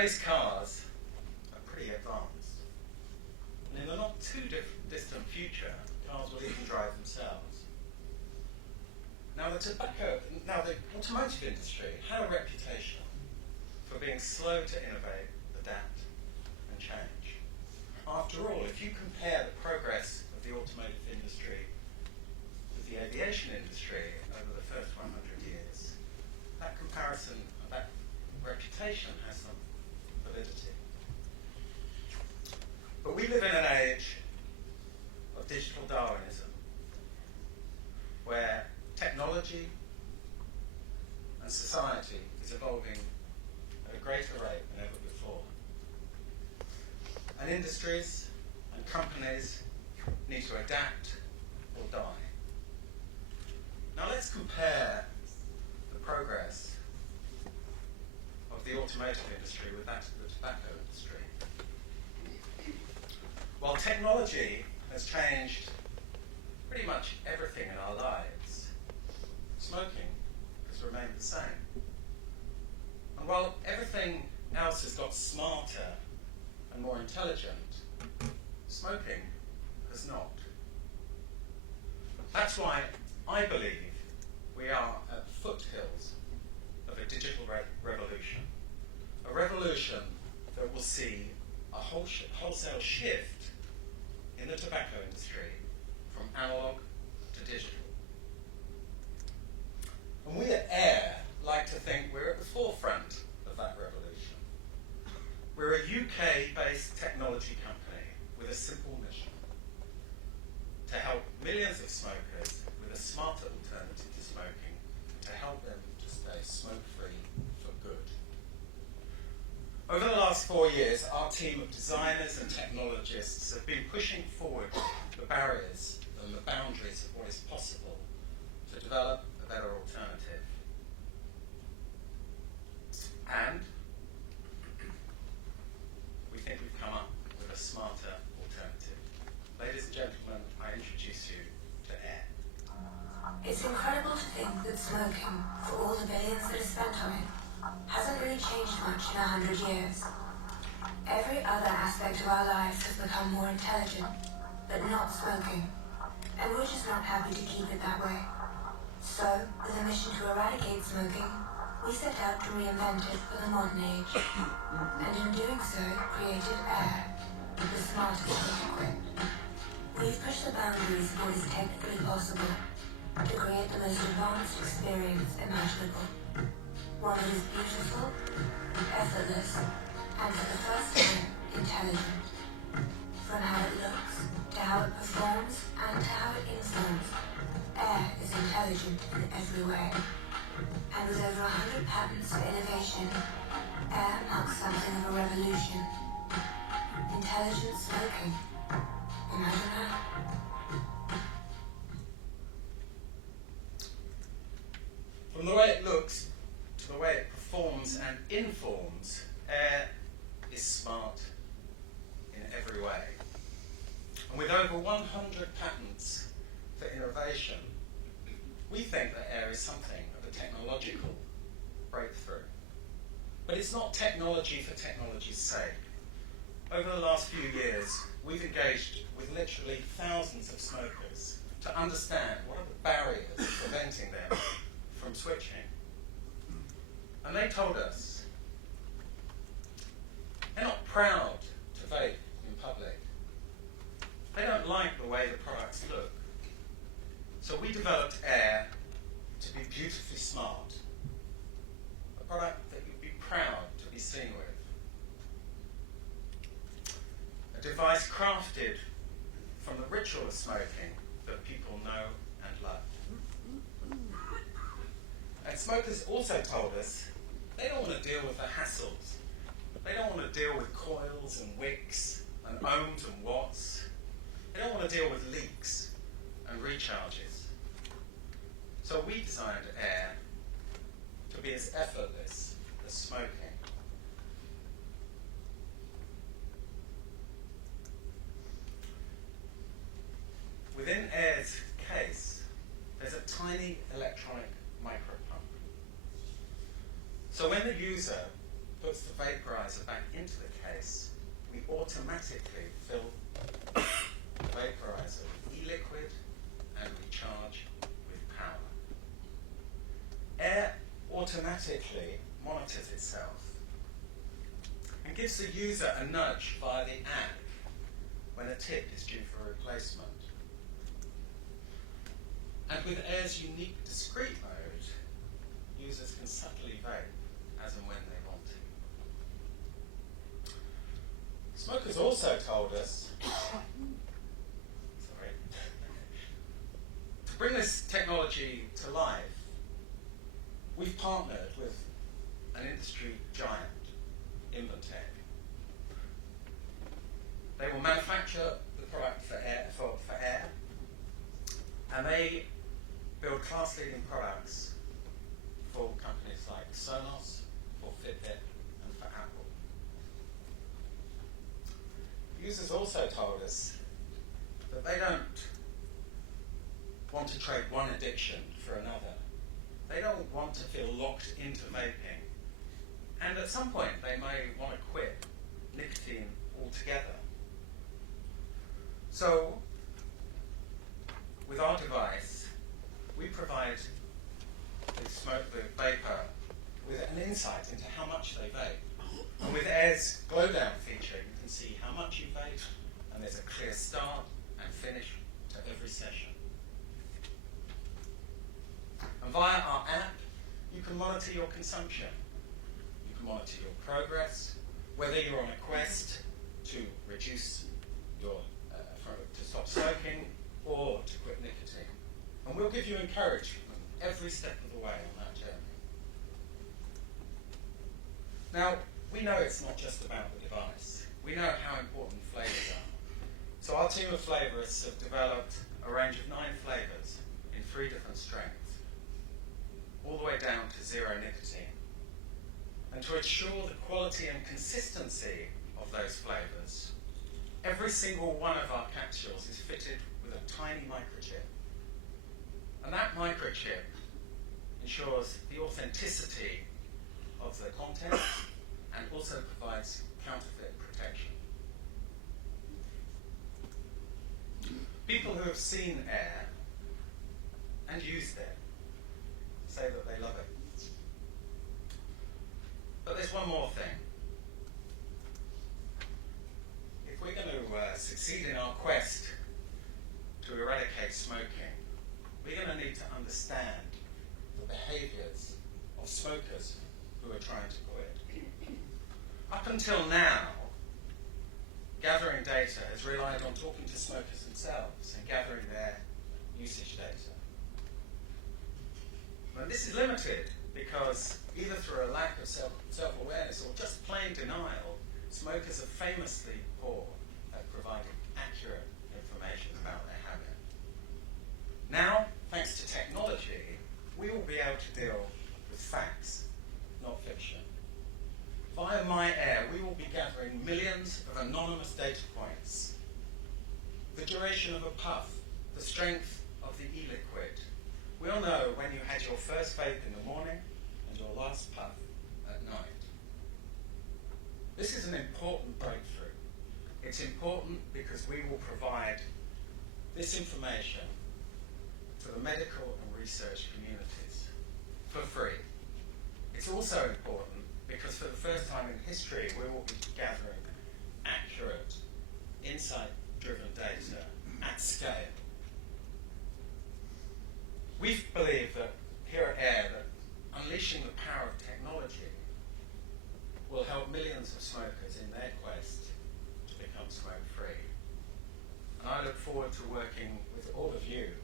today's cars are pretty advanced. And in the not too distant future, cars will even drive themselves. Now the automotive industry had a reputation for being slow to innovate, adapt, and change. After all, if you compare the progress of the automotive industry with the aviation industry over the first 100 years, that comparison, that reputation has some validity. But we live in an age of digital Darwinism, where technology and society is evolving at a greater rate than ever before. And industries and companies need to adapt or die. Now let's compare the progress of the automotive industry with that of the tobacco industry. While technology has changed pretty much everything in our lives, smoking has remained the same. And while everything else has got smarter and more intelligent, smoking has not. That's why I believe we are at the foothills of a digital revolution. A revolution that will see a wholesale shift in the tobacco industry from analog to digital. And we at AIR like to think we're at the forefront of that revolution. We're a UK-based technology company with a simple mission: to help millions of smokers with a smarter alternative to smoking, to help them to stay smoke-free for good. Over the last 4 years, our team of designers and technologists have been pushing forward the barriers and the boundaries of what is possible to develop a better alternative. And we think we've come up with a smarter alternative. Ladies and gentlemen, I introduce you to AIR. It's incredible to think that smoking, for all the billions that are spent on it, hasn't really changed much in 100 years. Every other aspect of our lives has become more intelligent, but not smoking. And we're just not happy to keep it that way. So, with a mission to eradicate smoking, we set out to reinvent it for the modern age. And in doing so, created AIR, the smartest equipment. We've pushed the boundaries of what is technically possible to create the most advanced experience imaginable. One that is beautiful, effortless, and for the first time, intelligent. From how it looks, to how it performs, and to how it informs, AIR is intelligent in every way. And with over 100 patents for innovation, AIR marks something of a revolution. Intelligent smoking. Imagine that. From the way it looks to the way it performs and informs, AIR is smart in every way. And with over 100 patents for innovation, we think that AIR is something of a technological breakthrough. But it's not technology for technology's sake. Over the last few years, we've engaged with literally thousands of smokers to understand what are the barriers preventing them from switching. And they told us they're not proud to vape in public. They don't like the way the products look. So we developed AIR to be beautifully smart, a product that you'd be proud to be seen with. A device crafted from the ritual of smoking that people know and love. And smokers also told us they don't want to deal with the hassles. They don't want to deal with coils and wicks and ohms and watts. They don't want to deal with leaks and recharges. So we designed AIR to be as effortless as smoking. Within AIR's case, there's a tiny electronic micropump. So when the user puts the vaporizer back into the case, we automatically fill the vaporizer with e-liquid and we charge with power. Air automatically monitors itself and gives the user a nudge via the app when a tip is due for replacement. And with Air's unique discrete mode, users can subtly vape as and when they want to. Smokers also told us to bring this technology to life, we've partnered with an industry giant, Millington. They will manufacture the product for Air, and they build class-leading products for companies like Sonos, for Fitbit, and for Apple. Users also told us that they don't want to trade one addiction for another. They don't want to feel locked into vaping. And at some point, they may want to quit nicotine altogether. So, with our device, we provide the vapor with an insight into how much they vape. And with Air's glow down feature, you can see how much you vape, and there's a clear start and finish to every session. And via our app, you can monitor your consumption. You can monitor your progress, whether you're on a quest to reduce your to stop smoking or to quit nicotine. And we'll give you encouragement every step of the way on that journey. Now, we know it's not just about the device. We know how important flavours are. So our team of flavorists have developed a range of 9 flavours in 3 different strengths, all the way down to 0 nicotine. And to ensure the quality and consistency of those flavours, every single one of our capsules is fitted with a tiny microchip. And that microchip ensures the authenticity of the contents and also provides counterfeit protection. People who have seen Air and used it say that they love it. But there's one more thing. If we're going to succeed in our quest to eradicate smoking, we're going to need to understand the behaviours of smokers who are trying to quit. Up until now, gathering data has relied on talking to smokers themselves and gathering their usage data. And this is limited because either through a lack of self-awareness or just plain denial, smokers are famously poor at providing accurate information about their habit. Now, thanks to technology, we will be able to deal with facts, not fiction. Via MyAir, we will be gathering millions of anonymous data points. The duration of a puff, the strength of the e-liquid. We'll know when you had your first vape in the morning and your last puff at night. This is an important breakthrough. It's important because we will provide this information to the medical and research communities for free. It's also important because for the first time in history, we will be gathering accurate, insight-driven data at scale. We believe that here at Air that unleashing the power of technology will help millions of smokers in their quest to become smoke-free. And I look forward to working with all of you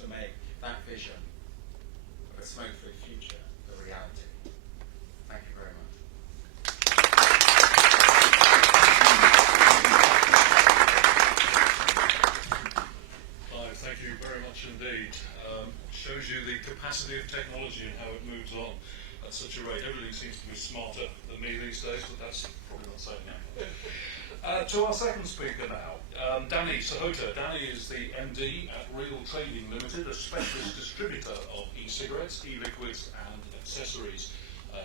to make that vision of a smoke-free future a reality. Thank you very much. Clive, thank you very much indeed. Shows you the capacity of technology and how it moves on at such a rate. Everything seems to be smarter than me these days, but that's probably not saying anything. To our second speaker now, Danny Sohota. Danny is the MD at Real Trading Limited, a specialist distributor of e-cigarettes, e-liquids and accessories.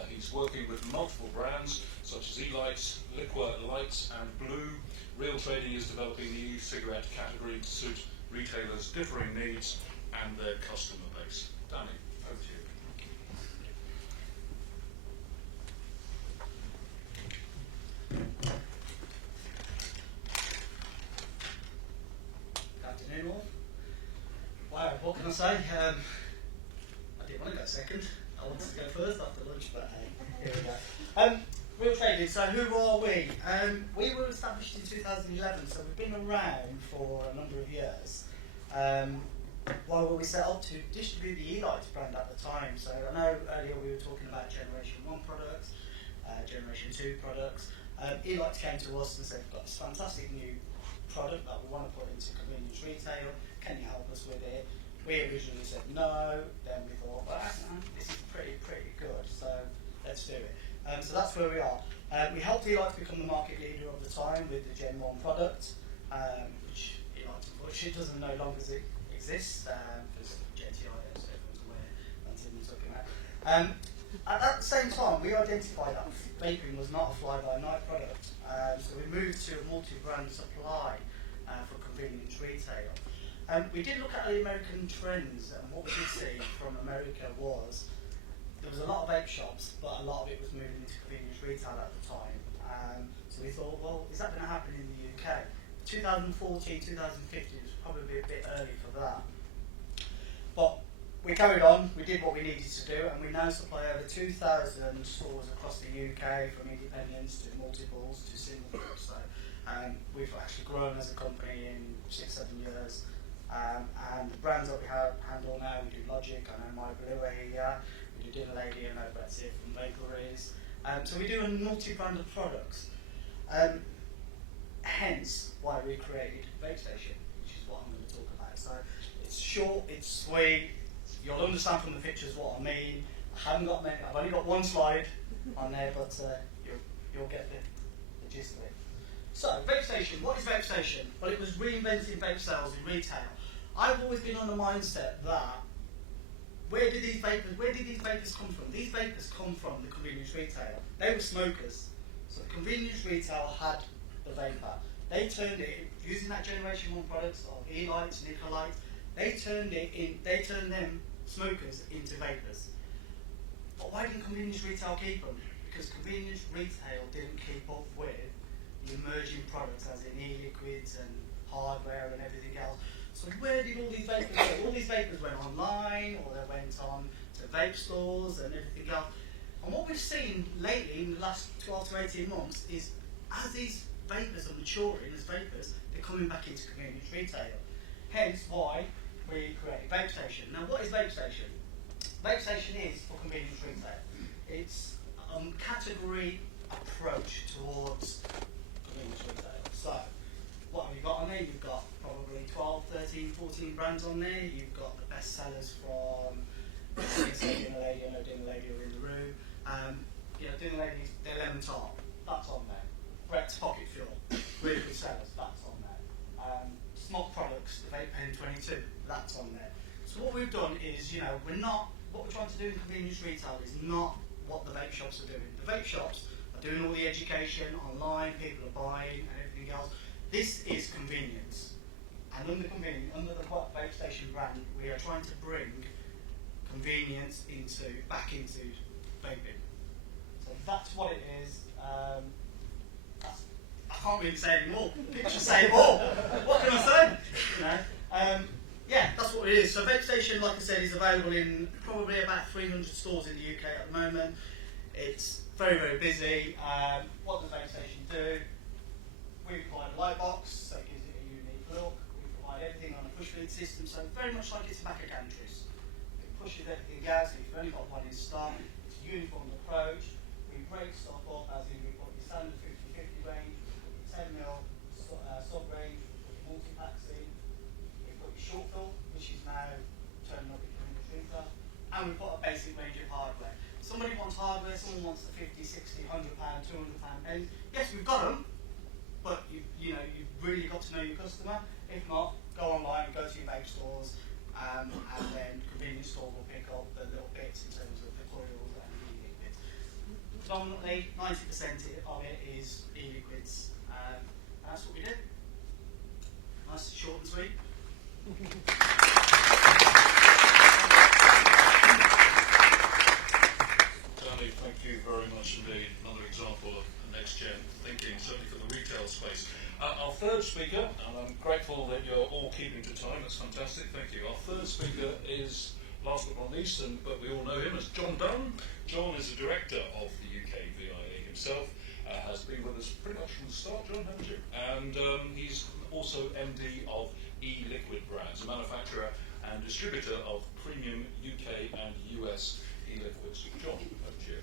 He's working with multiple brands such as E-Lights, Liqua Lights and Blue. Real Trading is developing the e-cigarette category to suit retailers' differing needs and their customer base. Danny, over to you. Good afternoon all. Wow, what can I say? I didn't want to go second. I wanted to go first after lunch, but here we go. Real Trading, so who are we? We were established in 2011, so we've been around for a number of years. Why were we set up? To distribute the E-Lights brand at the time. So I know earlier we were talking about Generation 1 products, Generation 2 products. E-Lights came to us and said, we've got this fantastic new product that we want to put into convenience retail. Can you help us with it? We originally said no, then we thought, well, this is pretty good, so let's do it. So that's where we are. We helped E-Lights become the market leader of the time with the Gen 1 product, which E-Lights unfortunately doesn't no longer exist, because Gen TI, as everyone's aware, that's in talking about. At the same time, we identified that vaping was not a fly-by-night product, so we moved to a multi-brand supply for convenience retail. We did look at the American trends, and what we did see from America was there was a lot of vape shops, but a lot of it was moving into convenience retail at the time. So we thought, well, is that going to happen in the UK? 2014, 2015 was probably a bit early for that. But we carried on, we did what we needed to do, and we now supply over 2,000 stores across the UK, from independents to multiples to singles. So we've actually grown as a company in 6-7 years. And the brands that we handle now, we do Logic, I know My Blue here, we do Dinner Lady, I know Brett's here from Bakeries. So we do a multi-brand of products. Hence why we created Vape Station, which is what I'm going to talk about. So it's short, it's sweet, you'll understand from the pictures what I mean. I haven't got many, I've only got one slide on there, but you'll get the gist of it. So, Vape Station, what is Vape Station? Well, it was reinventing vape sales in retail. I've always been on the mindset that where did these vapors come from? These vapors come from the convenience retail. They were smokers. So the convenience retail had the vapor. They turned it, using that Generation 1 products of E-Lights, Lights, they turned them smokers into vapors. But why didn't convenience retail keep them? Because convenience retail didn't keep up with the emerging products, as in e-liquids and hardware and everything else. So where did all these vapors go? All these vapors went online, or they went on to vape stores and everything else. And what we've seen lately in the last 12 to 18 months is, as these vapors are maturing as vapors, they're coming back into convenience retail. Hence why we created Vape Station. Now, what is Vape Station? Vape Station is for convenience retail. It's a category approach towards convenience retail. So, what have you got on there? You've got probably 12, 13, 14 brands on there. You've got the best sellers from Dinner Lady, I know Dinner Lady are in the room. Dinner Lady's, their lemon tart, that's on there. Brett's Pocket Fuel, really good sellers, that's on there. Smart Products, the Vape Pen 22, that's on there. So what we've done is, what we're trying to do in convenience retail is not what the vape shops are doing. The vape shops are doing all the education online, people are buying and everything else. This is convenience. And under the Vape Station brand, we are trying to bring convenience back into vaping. So that's what it is. I can't really say any more. Pictures say more. What can I say? That's what it is. So Vape Station, like I said, is available in probably about 300 stores in the UK at the moment. It's very, very busy. What does Vape Station do? We provide a light box, so it gives it a unique look. We provide everything on a push feed system, so very much like it's tobacco gantries. It pushes everything out, so if you've only got one in stock, it's a uniform approach. We break stuff up, as in we put your standard 50-50 range, we put your 10mm sub-range, we put your multi-packs in, we put your short fill, which is now turning up into a drinker, and we put a basic range of hardware. Somebody wants hardware, someone wants the 50, 60, £100, £200 pens. Yes, we've got them, but you've really got to know your customer. If not, go online, go to your vape stores, and then convenience store will pick up the little bits in terms of the coils and the e-liquids. predominantly 90% of it is e-liquids. And that's what we do. Nice, short and sweet. Danny, thank you very much indeed. Another example of next-gen thinking, certainly for the retail space. Our third speaker, and I'm grateful that you're all keeping to time, that's fantastic, thank you. Our third speaker is, last but not least, but we all know him as John Dunne. John is the director of the UKVIA himself, has been with us pretty much from the start, John, haven't you? And he's also MD of e-liquid brands, a manufacturer and distributor of premium UK and US e-liquids. John, over to you.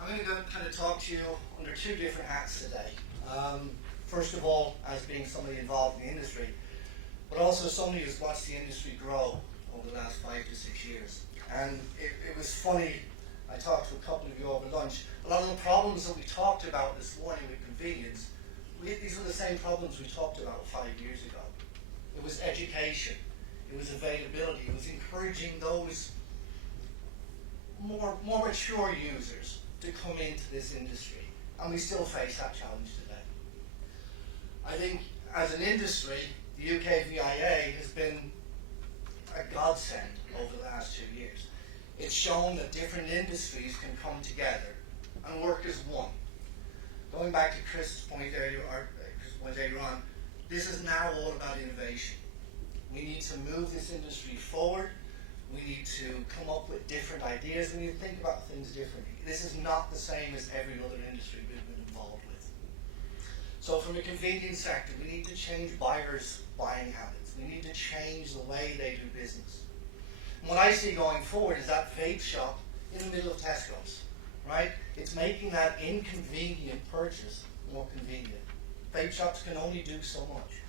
I'm going to kind of talk to you under two different hats today. First of all, as being somebody involved in the industry, but also somebody who's watched the industry grow over the last 5 to 6 years. And it was funny, I talked to a couple of you over lunch, a lot of the problems that we talked about this morning with convenience, these were the same problems we talked about 5 years ago. It was education, it was availability, it was encouraging those more mature users to come into this industry, and we still face that challenge today. I think as an industry, the UKVIA has been a godsend over the last 2 years. It's shown that different industries can come together and work as one. Going back to Chris's point earlier on, this is now all about innovation. We need to move this industry forward. We need to come up with different ideas. We need to think about things differently. This is not the same as every other industry we've been involved with. So from a convenience sector, we need to change buyers' buying habits. We need to change the way they do business. And what I see going forward is that vape shop in the middle of Tesco's, right? It's making that inconvenient purchase more convenient. Vape shops can only do so much.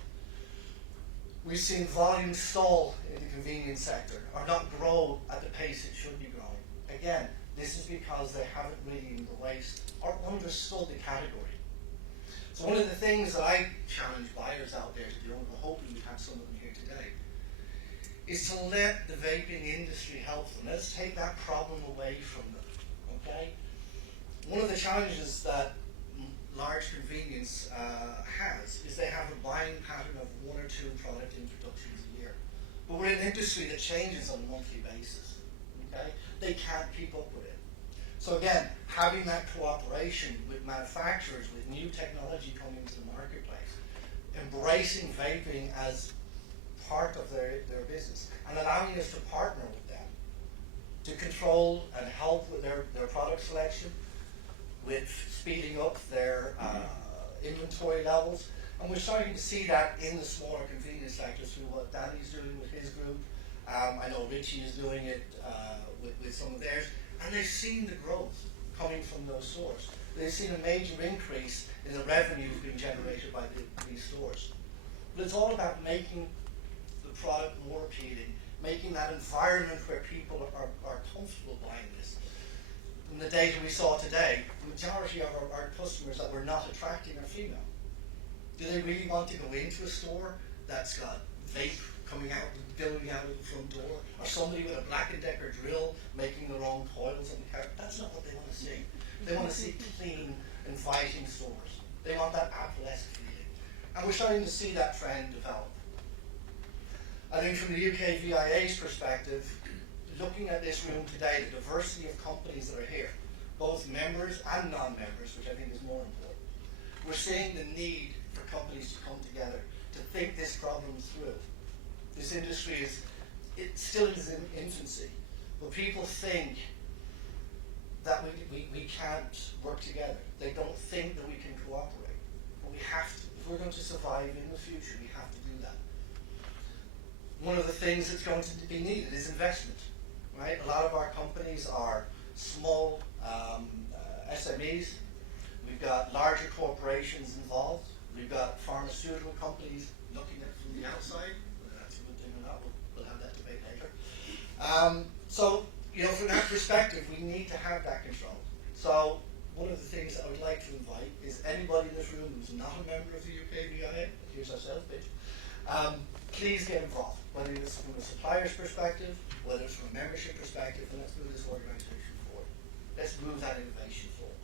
We've seen volume stall in the convenience sector, or not grow at the pace it should be growing. Again, this is because they haven't really embraced or understood the category. So one of the things that I challenge buyers out there to do, and we're hoping we have some of them here today, is to let the vaping industry help them. Let's take that problem away from them, okay? One of the challenges that large convenience has is they have a buying pattern of 1 or 2 product introductions a year. But we're in an industry that changes on a monthly basis, okay? They can't keep up with it. So again, having that cooperation with manufacturers, with new technology coming to the marketplace, embracing vaping as part of their business, and allowing us to partner with them to control and help with their product selection, with speeding up their inventory levels. And we're starting to see that in the smaller convenience sector through what Danny's doing with his group. I know Richie is doing it with some of theirs. And they've seen the growth coming from those stores. They've seen a major increase in the revenue being generated by these stores. But it's all about making the product more appealing, making that environment where people are comfortable buying this. From the data we saw today, the majority of our customers that we're not attracting are female. Do they really want to go into a store that's got vape coming out, billowing out of the front door, or somebody with a Black & Decker drill making the wrong coils on the car? That's not what they want to see. They want to see clean, inviting stores. They want that Apple-esque feeling. And we're starting to see that trend develop. I think from the UKVIA's perspective, looking at this room today, the diversity of companies that are here, both members and non-members, which I think is more important, we're seeing the need for companies to come together to think this problem through. This industry it still is in infancy, but people think that we can't work together. They don't think that we can cooperate, but we have to. If we're going to survive in the future, we have to do that. One of the things that's going to be needed is investment, right? A lot of our companies are small SMEs. We've got larger corporations involved. We've got pharmaceutical companies looking at it from the outside. Whether that's a good thing or not, we'll have that debate later. So, from that perspective, we need to have that control. So, one of the things that I would like to invite is anybody in this room who's not a member of the UKVIA, here's ourselves, bitch, please get involved, whether it's from a supplier's perspective, whether it's from a membership perspective, and let's move this organisation forward. Let's move that innovation forward.